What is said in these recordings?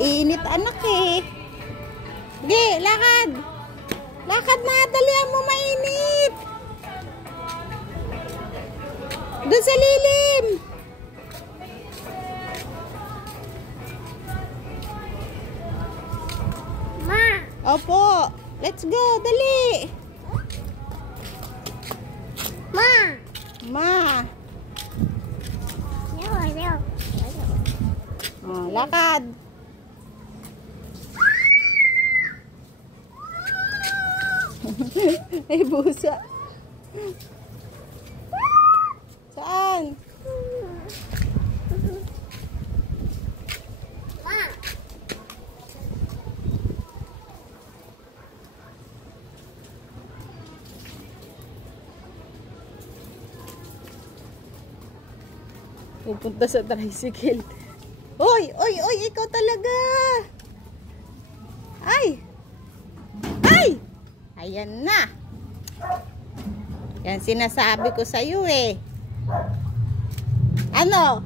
Init anak eh. Sige, lakad. Lakad na, dalihan mo, mainit. Doon sa lilim. Ma. Opo. Let's go, dali. Ma. Ma. Oh, lakad. Ay, busa. Saan? Ma. Pupunta sa tricycle. Oy, oy, oy, ikaw talaga. Ay. Ay. Ayan na. Yan sinasabi ko sa iyo eh. Ano?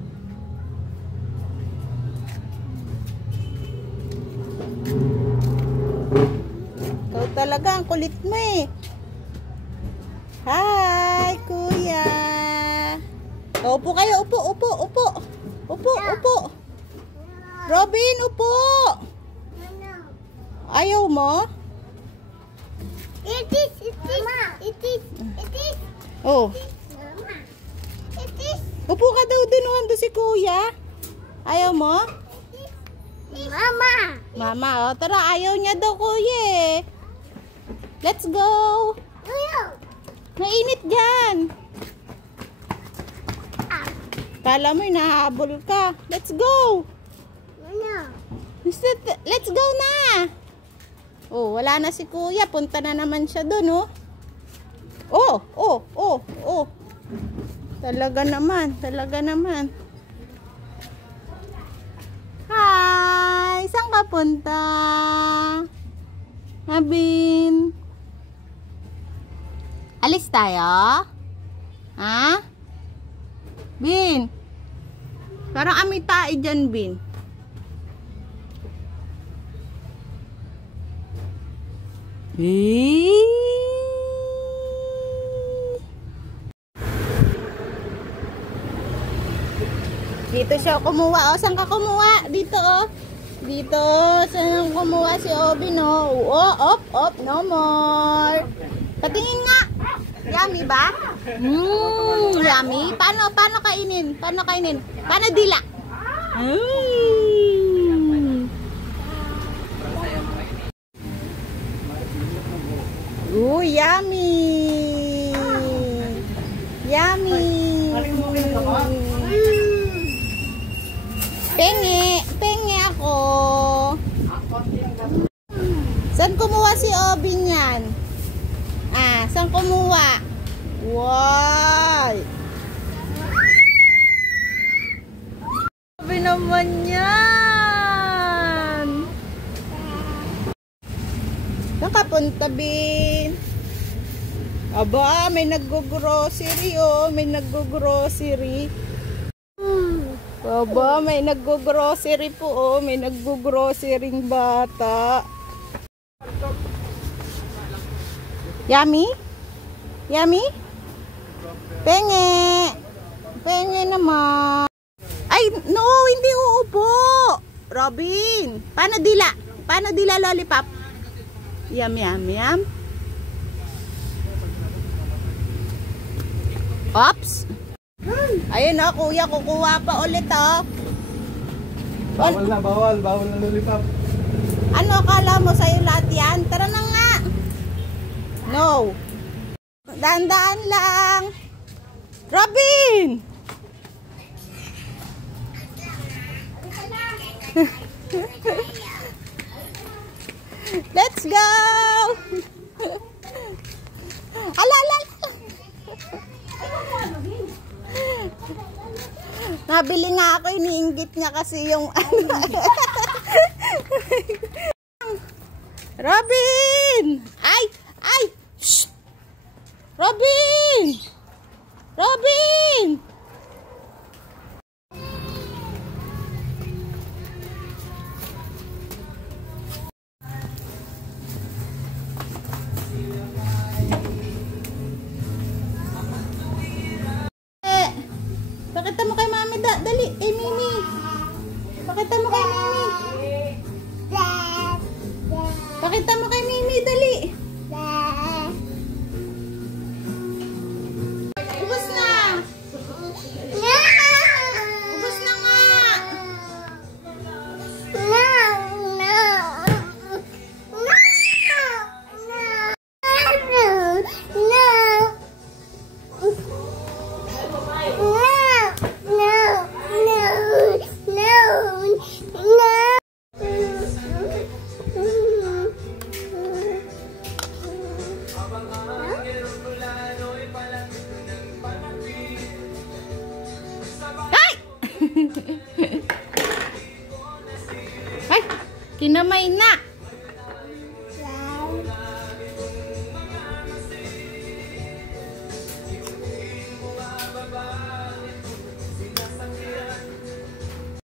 Ikaw talaga, ang kulit mo eh. Hi, kuya. Upo kayo, upo, upo, upo. Upo, upo. Robin, upo. Ayaw mo? It is. Oh. Mama. It is. Upo ka daw dun, doon si kuya. Ayaw mo? Mama. Mama, oh, tara, ayaw niya daw kuya eh. Let's go. Mainit dyan. Kala mo, hinahabol ka. Let's go. Let's go na. Oh, wala na si kuya. Punta na naman siya doon, oh. Oh, oh, oh, oh. Talaga naman, talaga naman. Hi! Saan ka punta? Bin? Alis tayo? Ha? Bin? Parang amoy tae dyan, Bin. Dito siya kumuha. O, saan ka kumuha? Dito, oh. Dito. Saan kumuha si Obin, oh. Oh, op, no more. Patingin nga. Yummy ba? Yummy. Paano kainin? Paano kainin? Paano dila? Yummy! Yummy! Penge ako. Saan kumuha si Obin yan? Saan kumuha? Wow! Obin naman yan! Saan ka punta, Bin? Aba, may nag-grocery, oh. May nag-grocery. Aba, may nag-grocery po, oh. May nag-grocerying bata. Yummy? Yummy? Penge! Penge naman. Ay, no, hindi uupo. Robin, paano dila? Paano dila lollipop? Yum, yum, yum. Oops. Ayun na, kuya, kukuha pa ulit, oh. Bawal na lollipop. Ano akala mo sa'yo lahat yan? Tara na nga. No. Daan-daan lang. Robin! Let's go! Ala. Nabili nga ako, iniinggit niya kasi yung Robin! Ay! Shh! Robin! Pakita mo kay Mimi. Pakita mo kay Mimi, dali. Ubus na. Ubus na nga. Ay! Ay! Kinamay na.